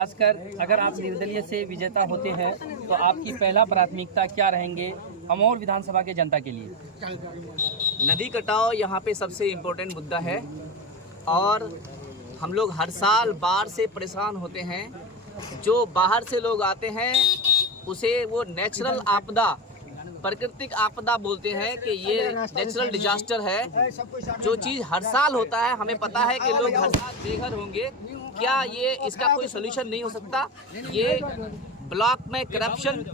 खासकर अगर आप निर्दलीय से विजेता होते हैं तो आपकी पहला प्राथमिकता क्या रहेंगे अमौर विधानसभा के जनता के लिए? नदी कटाव यहाँ पे सबसे इम्पोर्टेंट मुद्दा है और हम लोग हर साल बाढ़ से परेशान होते हैं। जो बाहर से लोग आते हैं उसे वो नेचुरल आपदा, प्राकृतिक आपदा बोलते हैं कि ये नेचुरल डिजास्टर है। जो चीज़ हर साल होता है, हमें पता है कि लोग हर साल बेघर होंगे। क्या ये इसका कोई सोल्यूशन नहीं हो सकता? ये ब्लॉक में करप्शन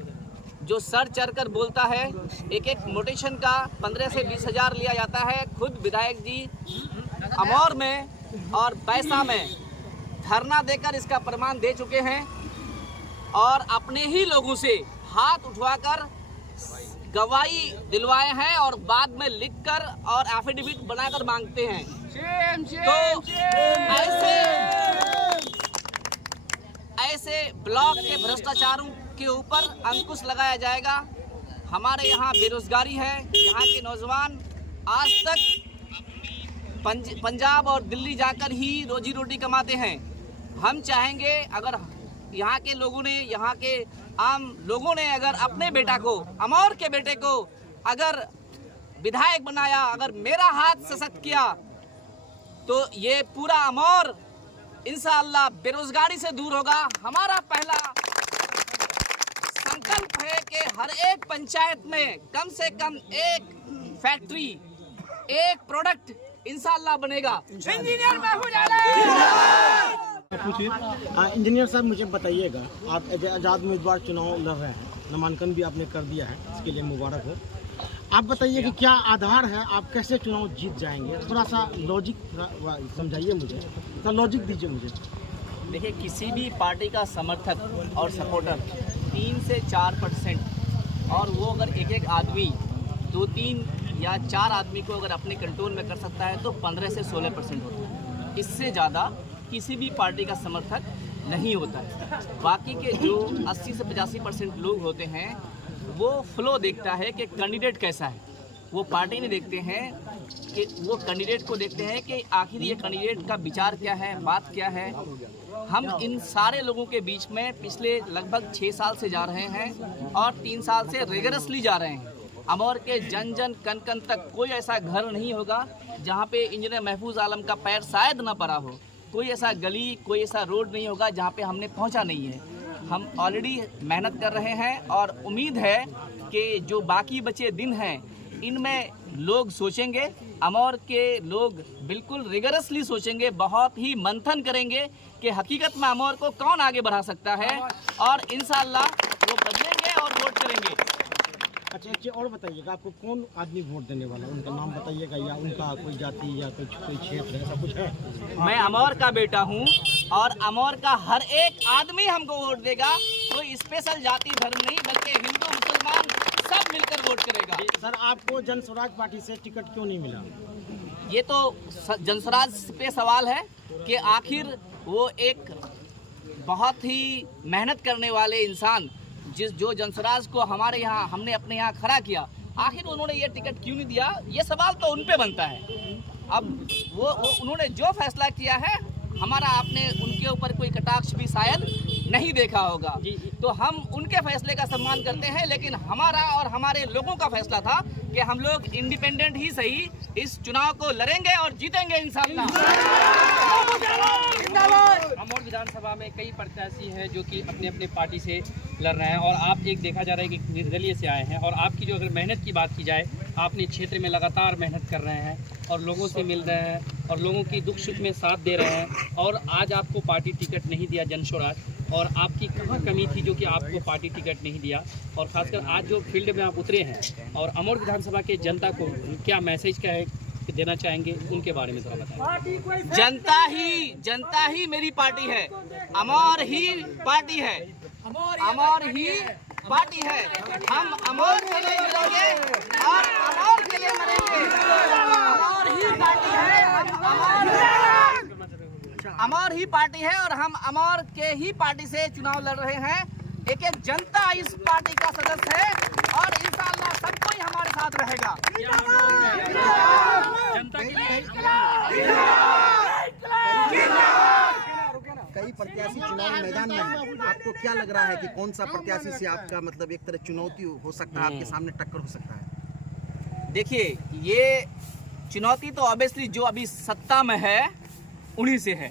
जो सर चढ़ कर बोलता है, एक एक मोटेशन का 15 से 20 हज़ार लिया जाता है। खुद विधायक जी अमौर में और पैसा में धरना देकर इसका प्रमाण दे चुके हैं और अपने ही लोगों से हाथ उठवाकर गवाही दिलवाए हैं और बाद में लिखकर और एफिडेविट बनाकर मांगते हैं। तो ऐसे ब्लॉक के भ्रष्टाचारों के ऊपर अंकुश लगाया जाएगा। हमारे यहाँ बेरोजगारी है, यहाँ के नौजवान आज तक पंजाब और दिल्ली जाकर ही रोजी रोटी कमाते हैं। हम चाहेंगे अगर यहाँ के लोगों ने, यहाँ के आम लोगों ने अगर अपने बेटा को, अमौर के बेटे को अगर विधायक बनाया, अगर मेरा हाथ सशक्त किया, तो ये पूरा अमौर इंशाअल्लाह बेरोजगारी से दूर होगा। हमारा पहला संकल्प है कि हर एक पंचायत में कम से कम एक फैक्ट्री, एक प्रोडक्ट इंशाअल्लाह बनेगा। इंजीनियर महफूज पूछिए। इंजीनियर साहब, मुझे बताइएगा, आप आज़ाद उम्मीदवार चुनाव लड़ रहे हैं, नामांकन भी आपने कर दिया है, इसके लिए मुबारक हो। आप बताइए कि क्या आधार है, आप कैसे चुनाव जीत जाएंगे? थोड़ा सा लॉजिक समझाइए मुझे, थोड़ा लॉजिक दीजिए मुझे। देखिए, किसी भी पार्टी का समर्थक और सपोर्टर 3 से 4% और वो अगर एक एक आदमी 2-3 या 4 आदमी को अगर अपने कंट्रोल में कर सकता है तो 15 से 16% होता है। इससे ज़्यादा किसी भी पार्टी का समर्थक नहीं होता है। बाकी के जो 80 से 85% लोग होते हैं वो फ्लो देखता है कि कैंडिडेट कैसा है। वो पार्टी नहीं देखते हैं कि वो कैंडिडेट को देखते हैं कि आखिर ये कैंडिडेट का विचार क्या है, बात क्या है। हम इन सारे लोगों के बीच में पिछले लगभग 6 साल से जा रहे हैं और 3 साल से रिगरसली जा रहे हैं। अमौर के जन जन कन कन तक कोई ऐसा घर नहीं होगा जहाँ पे इंजीनियर महफूज आलम का पैर शायद न पड़ा हो। कोई ऐसा गली, कोई ऐसा रोड नहीं होगा जहाँ पे हमने पहुँचा नहीं है। हम ऑलरेडी मेहनत कर रहे हैं और उम्मीद है कि जो बाकी बचे दिन हैं इनमें लोग सोचेंगे, अमौर के लोग बिल्कुल रिगरसली सोचेंगे, बहुत ही मंथन करेंगे कि हकीकत में अमौर को कौन आगे बढ़ा सकता है और इंशाअल्लाह वो बदलेंगे और वोट करेंगे। अच्छा, एक चीज़ और बताइएगा, आपको कौन आदमी वोट देने वाला है? उनका नाम बताइएगा, या उनका कोई जाति या कोई क्षेत्र ऐसा कुछ है? मैं अमौर का बेटा हूं और अमौर का हर एक आदमी हमको वोट देगा। कोई स्पेशल जाति धर्म नहीं, बल्कि हिंदू मुसलमान सब मिलकर वोट करेगा। सर, आपको जन स्वराज पार्टी से टिकट क्यों नहीं मिला? ये तो जन स्वराज पे सवाल है कि आखिर वो एक बहुत ही मेहनत करने वाले इंसान जो जनसराज को हमारे यहाँ हमने अपने यहाँ खड़ा किया, आखिर उन्होंने ये टिकट क्यों नहीं दिया? ये सवाल तो उन पे बनता है। अब वो उन्होंने जो फैसला किया है, हमारा आपने उनके ऊपर कोई कटाक्ष भी शायद नहीं देखा होगा, तो हम उनके फैसले का सम्मान करते हैं। लेकिन हमारा और हमारे लोगों का फैसला था कि हम लोग इंडिपेंडेंट ही सही इस चुनाव को लड़ेंगे और जीतेंगे इंशाअल्लाह। अमौर विधानसभा में कई प्रत्याशी हैं जो कि अपने अपने पार्टी से लड़ रहे हैं और आप एक देखा जा रहा है कि निर्दलीय से आए हैं। और आपकी जो अगर मेहनत की बात की जाए, आपने क्षेत्र में लगातार मेहनत कर रहे हैं और लोगों से मिल रहे हैं और लोगों की दुख सुख में साथ दे रहे हैं। और आज आपको पार्टी टिकट नहीं दिया जन स्वराज, और आपकी कहाँ कमी थी जो कि आपको पार्टी टिकट नहीं दिया? और खासकर आज जो फील्ड में आप उतरे हैं और अमौर विधानसभा के जनता को क्या मैसेज क्या है देना चाहेंगे, उनके बारे में थोड़ा बताएं। जनता ही मेरी पार्टी है, अमौर ही पार्टी है, अमौर ही पार्टी है। हम अमौर के लिए लड़ेंगे और अमौर के लिए मरेंगे। अमौर ही पार्टी है, अमौर ही पार्टी है और हम अमौर के ही पार्टी से चुनाव लड़ रहे हैं। एक एक जनता इस पार्टी का सदस्य है और इंशाअल्लाह सब कोई हमारे साथ रहेगा। जनता के लिए प्रत्याशी चुनाव मैदान में है, आपको क्या लग रहा है कि कौन सा प्रत्याशी से आपका मतलब एक तरह चुनौती हो सकता है, आपके सामने टक्कर हो सकता है? देखिए, ये चुनौती तो ऑब्वियसली जो अभी सत्ता में है उन्हीं से है,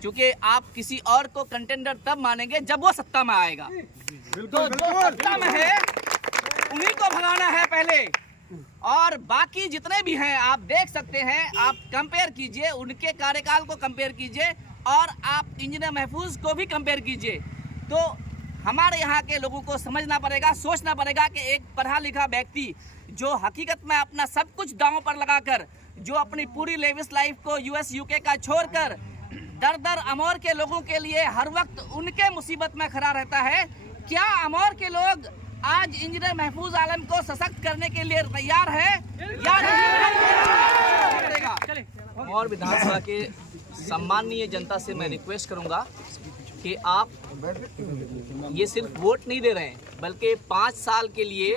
क्योंकि आप किसी और को कंटेंडर तब मानेंगे जब वो सत्ता में आएगा। तो जो सत्ता में है उन्हीं को भगाना है पहले, और बाकी जितने भी हैं आप देख सकते हैं, आप कंपेयर कीजिए, उनके कार्यकाल को कंपेयर कीजिए और आप इंजीनियर महफूज को भी कंपेयर कीजिए। तो हमारे यहाँ के लोगों को समझना पड़ेगा, सोचना पड़ेगा कि एक पढ़ा लिखा व्यक्ति जो हकीकत में अपना सब कुछ दांव पर लगाकर, जो अपनी पूरी लेविस लाइफ को यूएस यूके का छोड़कर दर दर अमौर के लोगों के लिए हर वक्त उनके मुसीबत में खड़ा रहता है, क्या अमौर के लोग आज इंजीनियर महफूज आलम को सशक्त करने के लिए तैयार है या नहीं? और विधानसभा के सम्माननीय जनता से मैं रिक्वेस्ट करूंगा कि आप ये सिर्फ वोट नहीं दे रहे हैं, बल्कि 5 साल के लिए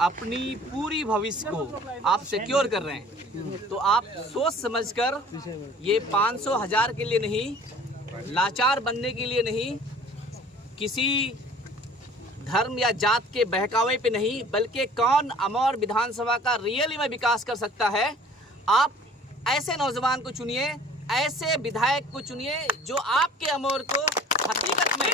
अपनी पूरी भविष्य को आप सिक्योर कर रहे हैं। तो आप सोच समझकर, ये 500 1000 के लिए नहीं, लाचार बनने के लिए नहीं, किसी धर्म या जात के बहकावे पे नहीं, बल्कि कौन अमौर विधानसभा का रियली में विकास कर सकता है, आप ऐसे नौजवान को चुनिए, ऐसे विधायक को चुनिए जो आपके अमौर को हकीकत में